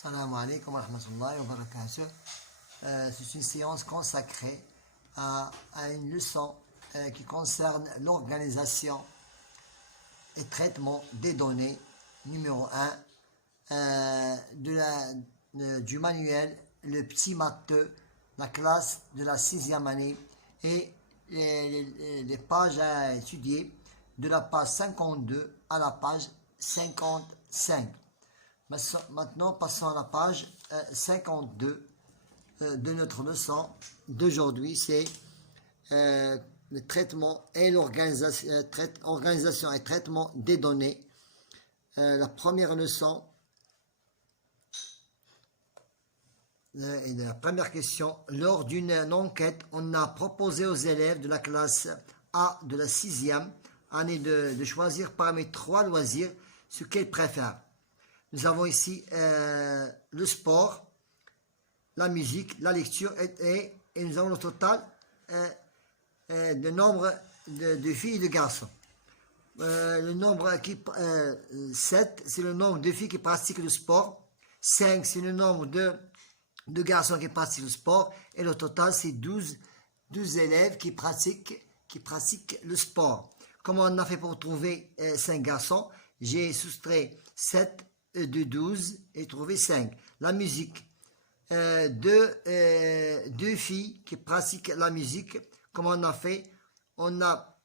Salam alaikum wa rahmatullahi wa barakatuh. C'est une séance consacrée à une leçon qui concerne l'organisation et traitement des données numéro 1 du manuel Le Petit Matheux, la classe de la 6e année, et les pages à étudier de la page 52 à la page 55. Maintenant, passons à la page 52 de notre leçon d'aujourd'hui. C'est le traitement et l'organisation et traitement des données. La première leçon et la première question. Lors d'une enquête, on a proposé aux élèves de la classe A de la 6e année de choisir parmi 3 loisirs ce qu'ils préfèrent. Nous avons ici le sport, la musique, la lecture et nous avons au total le nombre de filles et de garçons. Le nombre 7, c'est le nombre de filles qui pratiquent le sport. 5, c'est le nombre de garçons qui pratiquent le sport. Et le total, c'est 12 élèves qui pratiquent le sport. Comment on a fait pour trouver 5 garçons? J'ai soustrait 7 de 12 et trouvé 5. La musique, 2 filles qui pratiquent la musique. Comment on a fait? On a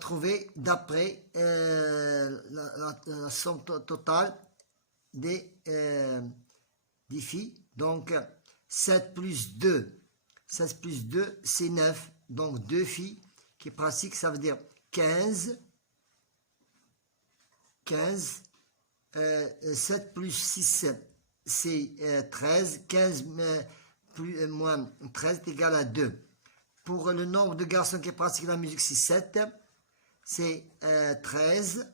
trouvé d'après la somme totale des filles. Donc 7 plus 2 c'est 9. Donc 2 filles qui pratiquent, ça veut dire 15. 7 plus 6 c'est 13. 15 moins 13 est égal à 2. Pour le nombre de garçons qui pratiquent la musique, c'est 7. C'est 13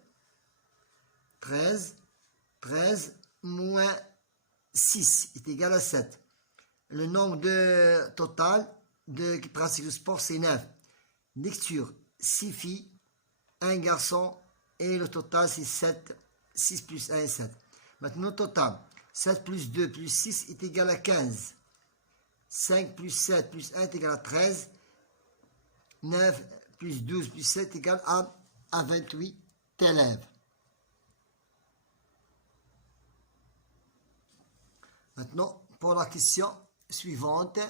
moins 6 est égal à 7. Le nombre total qui pratiquent le sport, c'est 9. Lecture, 6 filles, 1 garçon, et le total, c'est 7. 6 plus 1 est 7. Maintenant, le total, 7 plus 2 plus 6 est égal à 15. 5 plus 7 plus 1 est égal à 13. 9 plus 12 plus 7 est égal à 28 élèves. Maintenant, pour la question suivante,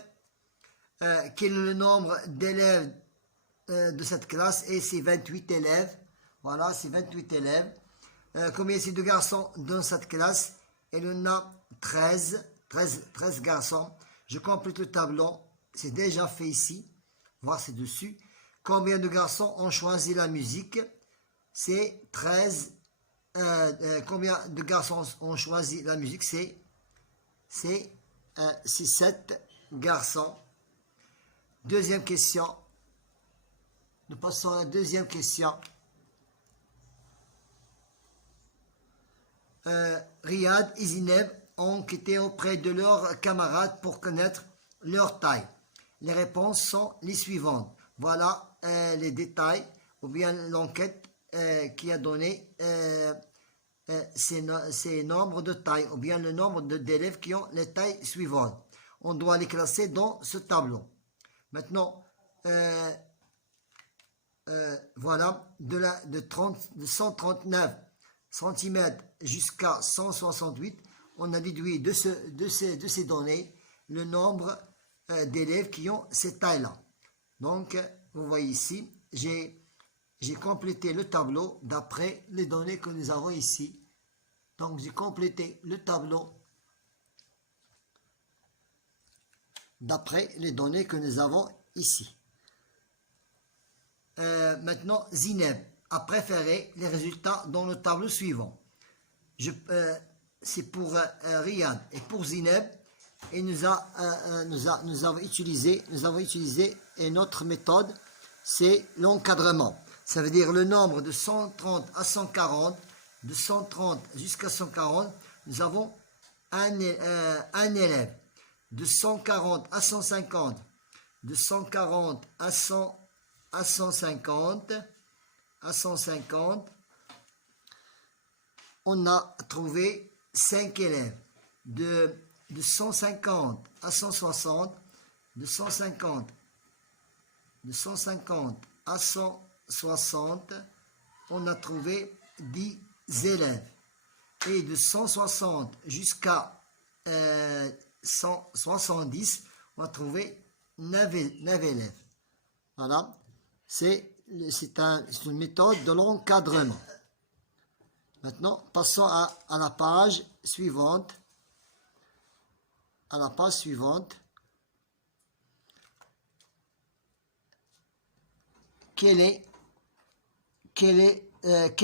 quel est le nombre d'élèves de cette classe? Et c'est 28 élèves. Voilà, c'est 28 élèves. Combien c'est de garçons dans cette classe? Il y en a 13 garçons. Je complète le tableau. C'est déjà fait ici. Voir c'est dessus. Combien de garçons ont choisi la musique? C'est 13. Combien de garçons ont choisi la musique? C'est 7 garçons. Deuxième question. Nous passons à la deuxième question. Riyad et Zineb ont enquêté auprès de leurs camarades pour connaître leur taille. Les réponses sont les suivantes. Voilà les détails ou bien l'enquête qui a donné ces nombres de tailles ou bien le nombre d'élèves qui ont les tailles suivantes. On doit les classer dans ce tableau. Maintenant, voilà, de 139 cm jusqu'à 168, on a déduit de ces données le nombre d'élèves qui ont ces tailles-là. Donc, vous voyez ici, j'ai complété le tableau d'après les données que nous avons ici. Donc, j'ai complété le tableau d'après les données que nous avons ici. Maintenant, Zineb a préféré les résultats dans le tableau suivant. C'est pour Riyad et pour Zineb, et nous avons utilisé notre méthode, c'est l'encadrement. Ça veut dire le nombre de 130 à 140, de 130 jusqu'à 140, nous avons un élève. De 140 à 150, de 140 à 150, on a trouvé 5 élèves. De 150 à 160, de 150 à 160, on a trouvé 10 élèves. Et de 160 jusqu'à 170, on a trouvé 9 élèves. Voilà, c'est une méthode de l'encadrement. Maintenant, passons à la page suivante. À la page suivante. Quel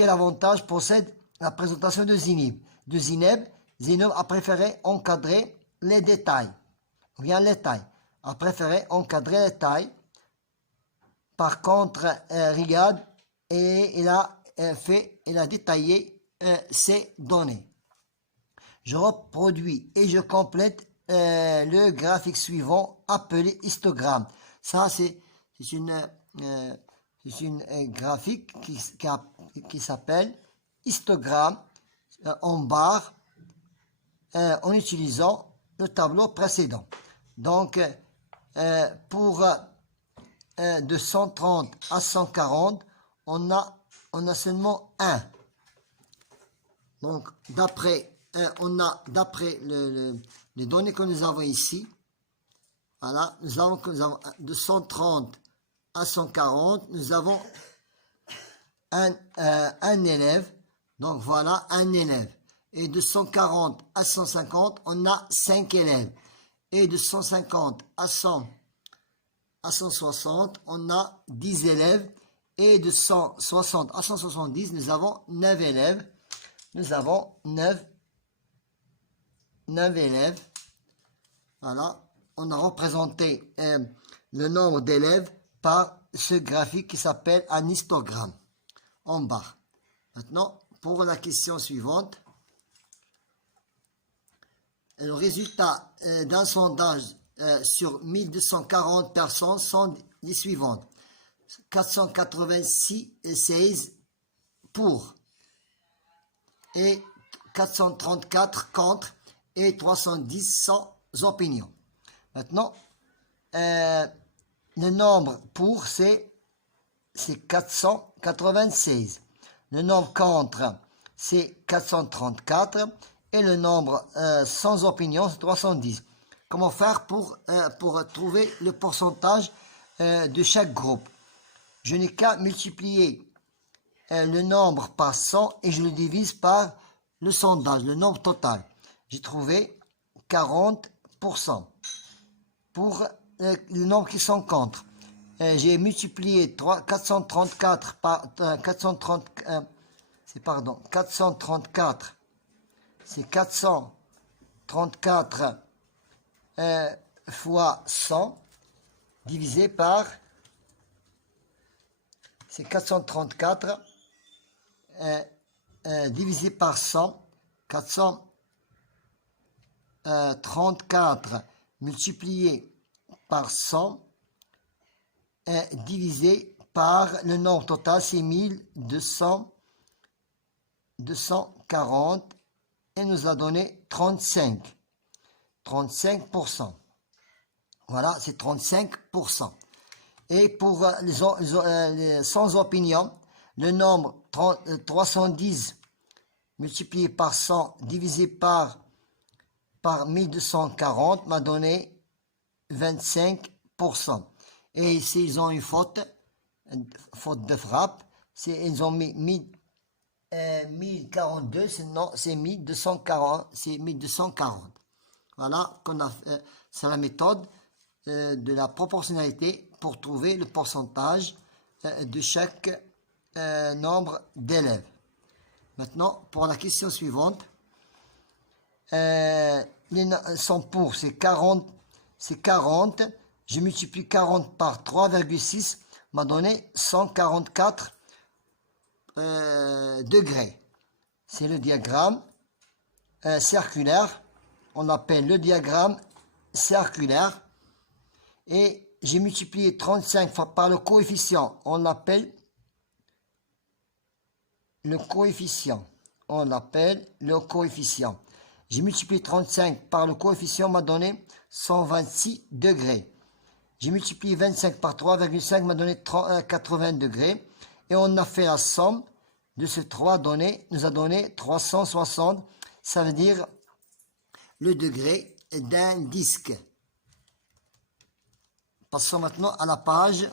avantage possède la présentation de Zineb? Zineb a préféré encadrer les détails. Ou bien les tailles. A préféré encadrer les tailles. Par contre, Riyad, il a détaillé ces données. Je reproduis et je complète le graphique suivant appelé histogramme. Ça, c'est une graphique qui s'appelle histogramme en barre en utilisant le tableau précédent. Donc, pour de 130 à 140, on a seulement 1. Donc, d'après les données que nous avons ici, voilà, nous avons de 130 à 140, nous avons un élève. Donc, voilà, un élève. Et de 140 à 150, on a 5 élèves. Et de 150 à 160, on a 10 élèves. Et de 160 à 170, nous avons 9 élèves. Nous avons 9 élèves. Voilà, on a représenté le nombre d'élèves par ce graphique qui s'appelle un histogramme en bas. Maintenant, pour la question suivante, le résultat d'un sondage sur 1240 personnes sont les suivantes. 486 pour et 434 contre et 310 sans opinion. Maintenant, le nombre pour c'est 496. Le nombre contre c'est 434 et le nombre sans opinion c'est 310. Comment faire pour trouver le pourcentage de chaque groupe? Je n'ai qu'à multiplier le nombre par 100 et je le divise par le sondage, le nombre total. J'ai trouvé 40%. Pour le nombre qui sont contre, j'ai multiplié 434 par 434. C'est 434 fois 100 divisé par. C'est 434 divisé par 100. 434 multiplié par 100 divisé par le nombre total, c'est 1240 et nous a donné 35%. Voilà, c'est 35%. Et pour les sans opinion, le nombre 310 multiplié par 100 divisé par 1240 m'a donné 25%. Et ici, ils ont une faute de frappe. Ils ont mis 1042, sinon c'est 1240. C'est 1240. Voilà, c'est la méthode de la proportionnalité pour trouver le pourcentage de chaque nombre d'élèves. Maintenant, pour la question suivante, sont pour, c'est 40. Je multiplie 40 par 3,6, m'a donné 144 degrés. C'est le diagramme circulaire. On appelle le diagramme circulaire. Et j'ai multiplié 35 fois par le coefficient. On l'appelle le coefficient. on l'appelle le coefficient. J'ai multiplié 35 par le coefficient, m'a donné 126 degrés. J'ai multiplié 25 par 3,5, m'a donné 80 degrés. Et on a fait la somme de ces trois données, nous a donné 360. Ça veut dire le degré d'un disque. Passons maintenant à la page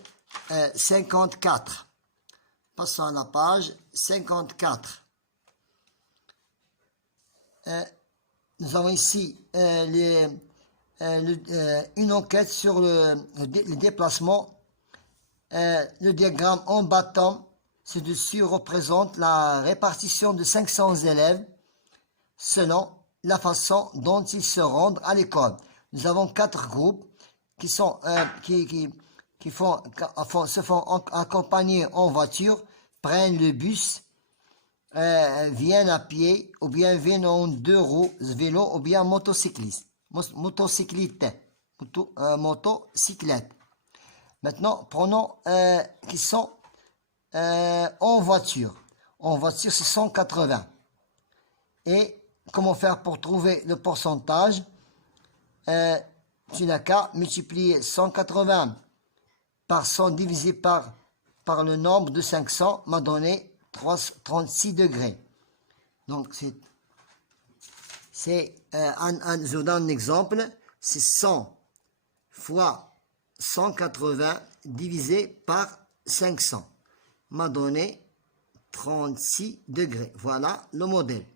54. Passons à la page 54. Nous avons ici une enquête sur le déplacement. Le diagramme en bâton ci-dessus représente la répartition de 500 élèves selon la façon dont ils se rendent à l'école. Nous avons 4 groupes qui se font accompagner en voiture, prennent le bus, viennent à pied, ou bien viennent en 2 roues, vélo, ou bien motocyclette. Maintenant, prenons qui sont en voiture. En voiture, c'est 180. Et comment faire pour trouver le pourcentage? Tu n'as qu'à multiplier 180 par 100 divisé par le nombre de 500 m'a donné 36 degrés. Donc, je vous donne un exemple. C'est 100 fois 180 divisé par 500 m'a donné 36 degrés. Voilà le modèle.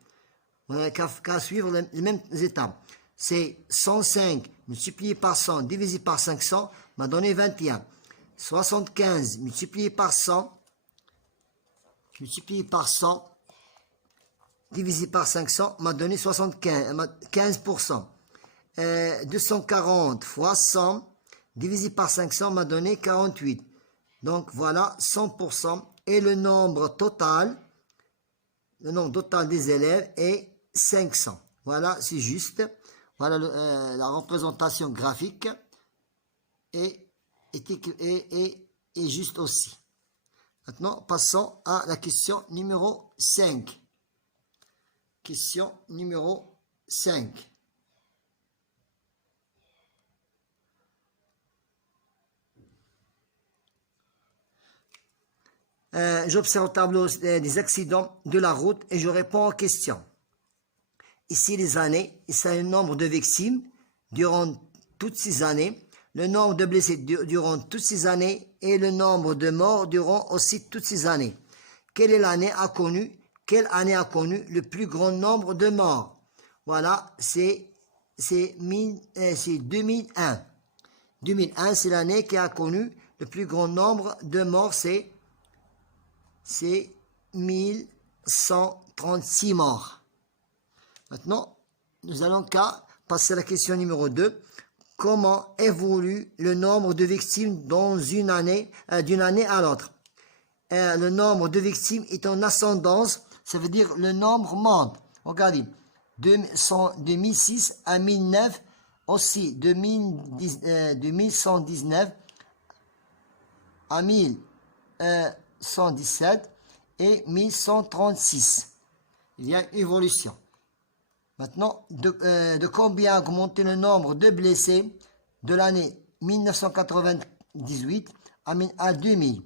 On n'a qu'à suivre les mêmes étapes. C'est 105 multiplié par 100 divisé par 500 m'a donné 21. 75 multiplié par 100 divisé par 500 m'a donné 15%. 240 fois 100 divisé par 500 m'a donné 48. Donc voilà 100%. Et le nombre total des élèves est 500. Voilà, c'est juste. Voilà la représentation graphique est juste aussi. Maintenant, passons à la question numéro 5. Question numéro 5. J'observe au tableau des accidents de la route et je réponds aux questions. Ici, les années, ici, le nombre de victimes durant toutes ces années, le nombre de blessés durant toutes ces années et le nombre de morts durant aussi toutes ces années. Quelle année a connu le plus grand nombre de morts? Voilà, c'est 2001. 2001, c'est l'année qui a connu le plus grand nombre de morts, c'est 1136 morts. Maintenant, nous allons passer à la question numéro 2. Comment évolue le nombre de victimes dans d'une année à l'autre? Le nombre de victimes est en ascendance, ça veut dire le nombre monte. Regardez, 2006 à 1009, aussi 2119 à 1117 et 1136. Il y a une évolution. Maintenant, de combien a augmenté le nombre de blessés de l'année 1998 à 2000?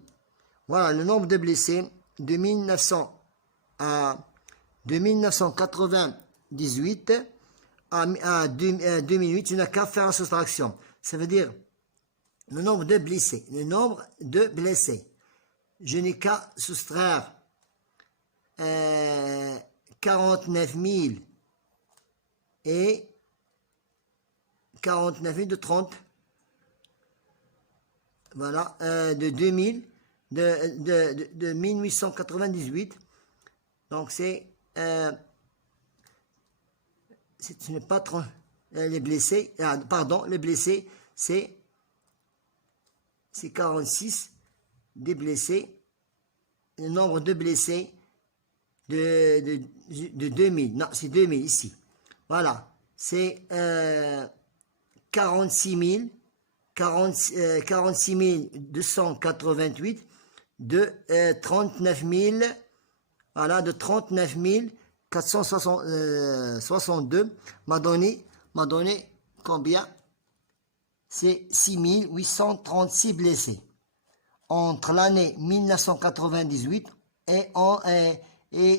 Voilà, le nombre de blessés de 1998 à 2008, tu n'as qu'à faire la soustraction. Ça veut dire le nombre de blessés. Je n'ai qu'à soustraire 49 000 et 49 000 de 30. Voilà, de 2000, de 1898. Donc ce n'est pas trop. Les blessés, les blessés, c'est 46 des blessés. Le nombre de blessés de 2000. Non, c'est 2000 ici. Voilà, c'est 46 288 de 39 000. Voilà, de 39 462 m'a donné combien? C'est 6836 blessés entre l'année 1998 et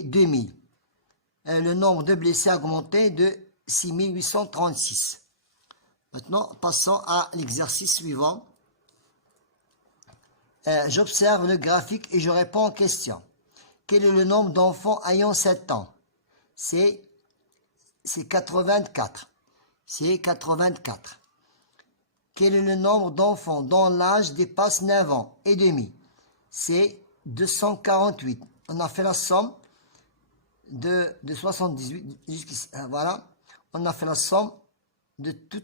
2000. Le nombre de blessés a augmenté de 6836. Maintenant, passons à l'exercice suivant. J'observe le graphique et je réponds aux questions. Quel est le nombre d'enfants ayant 7 ans? C'est 84. C'est 84. Quel est le nombre d'enfants dont l'âge dépasse 9 ans et demi? C'est 248. On a fait la somme de 78 jusqu'ici. Voilà. On a fait la somme de tous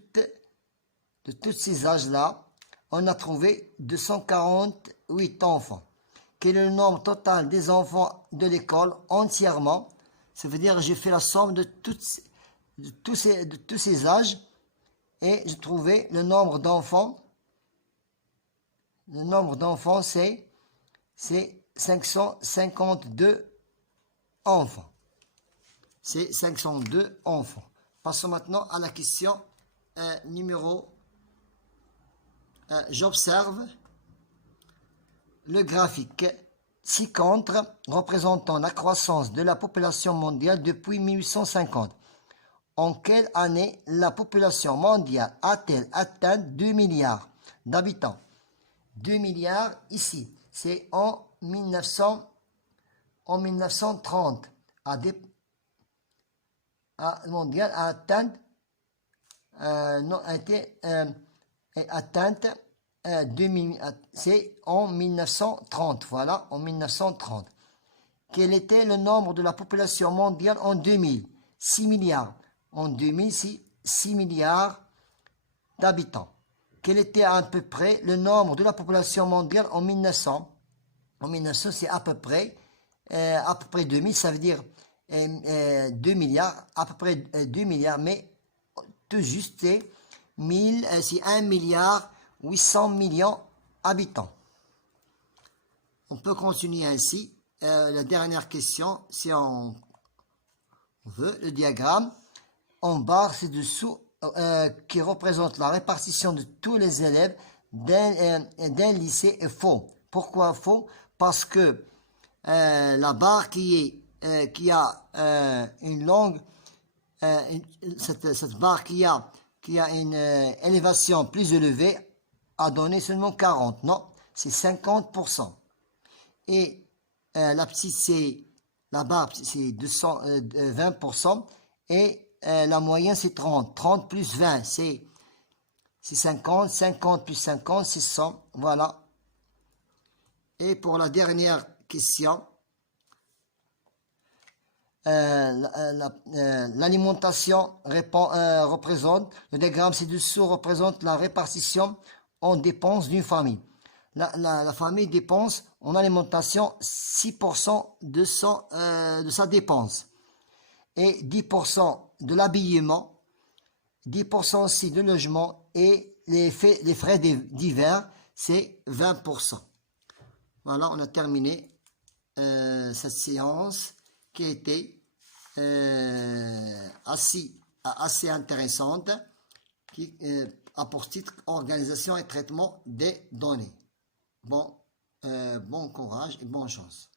ces âges-là. On a trouvé 248 enfants. Quel est le nombre total des enfants de l'école entièrement? Ça veut dire que j'ai fait la somme de tous ces âges et j'ai trouvé le nombre d'enfants. Le nombre d'enfants, c'est 552 enfants. C'est 502 enfants. Passons maintenant à la question numéro. J'observe le graphique ci-contre représentant la croissance de la population mondiale depuis 1850. En quelle année la population mondiale a-t-elle atteint 2 milliards d'habitants? 2 milliards ici, c'est en 1930. Le mondial a atteint atteinte c'est en 1930, voilà, en 1930. Quel était le nombre de la population mondiale en 2000? 6 milliards. En 2000, c'est 6 milliards d'habitants. Quel était à peu près le nombre de la population mondiale en 1900? En 1900, c'est à peu près 2000, ça veut dire 2 milliards, à peu près 2 milliards, mais tout juste, c'est 1 milliard 800 millions d'habitants. On peut continuer ainsi. La dernière question, si on veut, le diagramme en barre ci-dessous qui représente la répartition de tous les élèves d'un lycée est faux. Pourquoi faux? Parce que la barre qui a une longue, cette barre qui a une élévation plus élevée a donné seulement 40. Non, c'est 50%. Et la barre c'est 20% et la moyenne c'est 30. 30 plus 20 c'est 50. 50 plus 50 c'est 100. Voilà. Et pour la dernière question, l'alimentation représente, le diagramme ci-dessous représente la répartition en dépenses d'une famille. La famille dépense en alimentation 6% de sa dépense et 10% de l'habillement, 10% aussi de logement et les frais divers, c'est 20%. Voilà, on a terminé cette séance qui a été assez intéressante, qui a pour titre organisation et traitement des données. Bon courage et bonne chance.